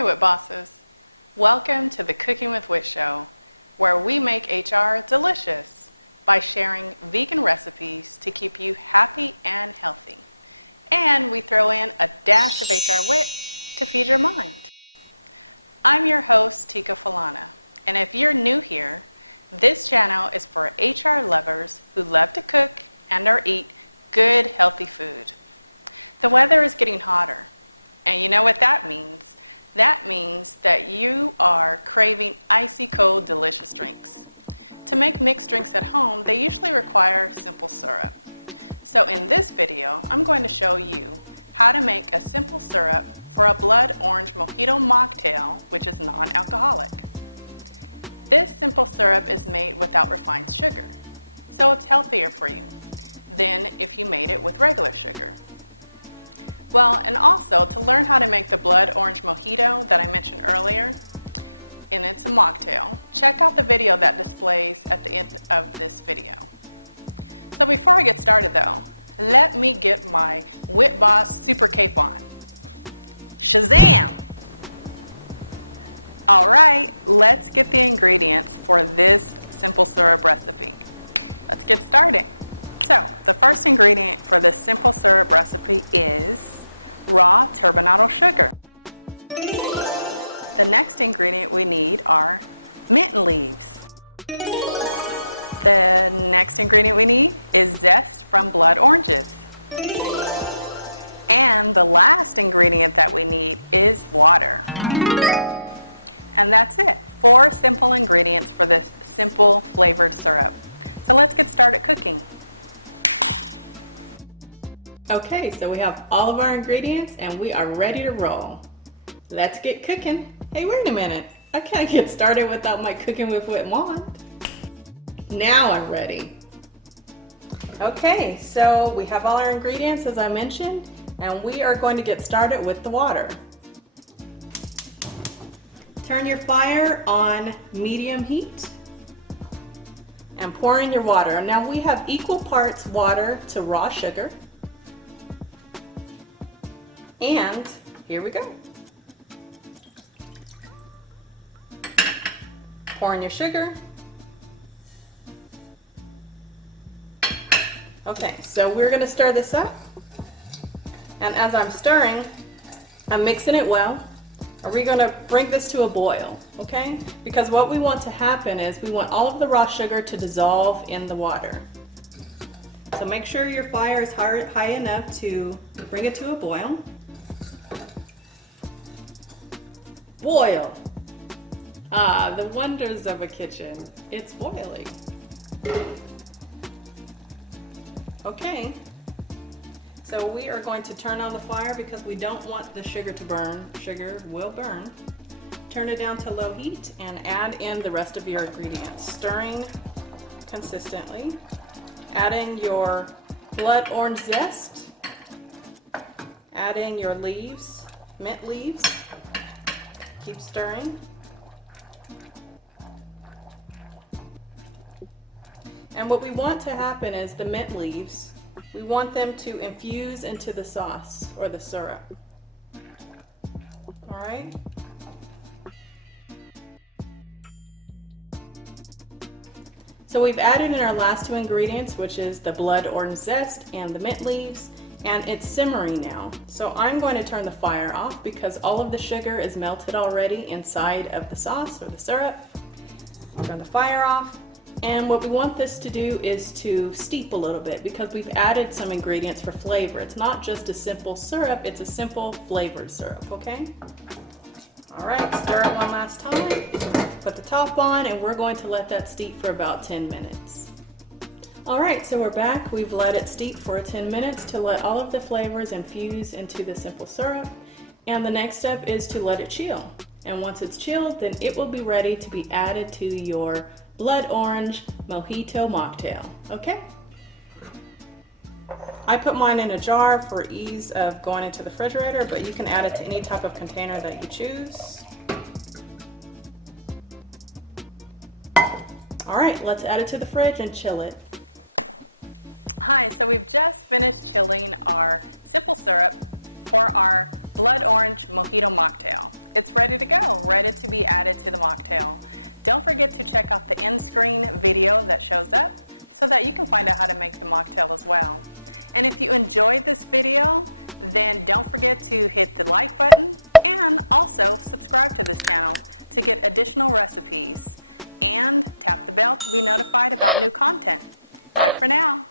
Hi, Wit Bosses. Welcome to the Cooking with Wit show, where we make HR delicious by sharing vegan recipes to keep you happy and healthy. And we throw in a dash of HR wit to feed your mind. I'm your host, Tika Falana, and if you're new here, this channel is for HR lovers who love to cook and or eat good, healthy food. The weather is getting hotter, and you know what that means? That means that you are craving icy cold, delicious drinks. To make mixed drinks at home, they usually require simple syrup. So in this video, I'm going to show you how to make a simple syrup for a blood orange mojito mocktail, which is non-alcoholic. This simple syrup is made without refined sugar, so it's healthier for you than if you made it with regular sugar. Well, and also to learn how to make the blood orange mojito that I mentioned earlier, and it's a mocktail, check out the video that displays at the end of this video. So before I get started though, let me get my Wit Boss super cape on. Shazam! All right, let's get the ingredients for this simple syrup recipe. Let's get started. So the first ingredient for this simple syrup recipe is raw turbinado sugar. The next ingredient we need are mint leaves. The next ingredient we need is zest from blood oranges. And the last ingredient that we need is water. And that's it. 4 simple ingredients for this simple flavored syrup. So let's get started cooking. Okay, so we have all of our ingredients and we are ready to roll. Let's get cooking. Hey, wait a minute. I can't get started without my Cooking with Wit wand. Now I'm ready. Okay, so we have all our ingredients as I mentioned, and we are going to get started with the water. Turn your fire on medium heat and pour in your water. Now we have equal parts water to raw sugar. And here we go. Pour in your sugar. Okay, so we're going to stir this up. And as I'm stirring, I'm mixing it well. Are we going to bring this to a boil, okay? Because what we want to happen is we want all of the raw sugar to dissolve in the water. So make sure your fire is high enough to bring it to a boil. Boil. Ah, the wonders of a kitchen. It's boiling. Okay. So we are going to turn on the fire because we don't want the sugar to burn. Sugar will burn. Turn it down to low heat and add in the rest of your ingredients, stirring consistently. Adding your blood orange zest. Add in your leaves, mint leaves. Keep stirring. And what we want to happen is the mint leaves, we want them to infuse into the sauce or the syrup. All right. So we've added in our last 2 ingredients, which is the blood orange zest and the mint leaves, and it's simmering now. So I'm going to turn the fire off because all of the sugar is melted already inside of the sauce or the syrup. I'll turn the fire off. And what we want this to do is to steep a little bit because we've added some ingredients for flavor. It's not just a simple syrup, it's a simple flavored syrup, okay? All right, stir it one last time. Put the top on and we're going to let that steep for about 10 minutes. All right, so we're back. We've let it steep for 10 minutes to let all of the flavors infuse into the simple syrup. And the next step is to let it chill. And once it's chilled, then it will be ready to be added to your blood orange mojito mocktail, okay? I put mine in a jar for ease of going into the refrigerator, but you can add it to any type of container that you choose. All right, let's add it to the fridge and chill it. Hi, so we've just finished chilling our simple syrup for our Blood Orange Mojito Mocktail. It's ready to go, ready to be added to the mocktail. Don't forget to check out the end screen video that shows up so that you can find out how to make the mocktail as well. And if you enjoyed this video, then don't forget to hit the like button and also subscribe to this channel to get additional recipes, and tap the bell to be notified about new content. Bye for now.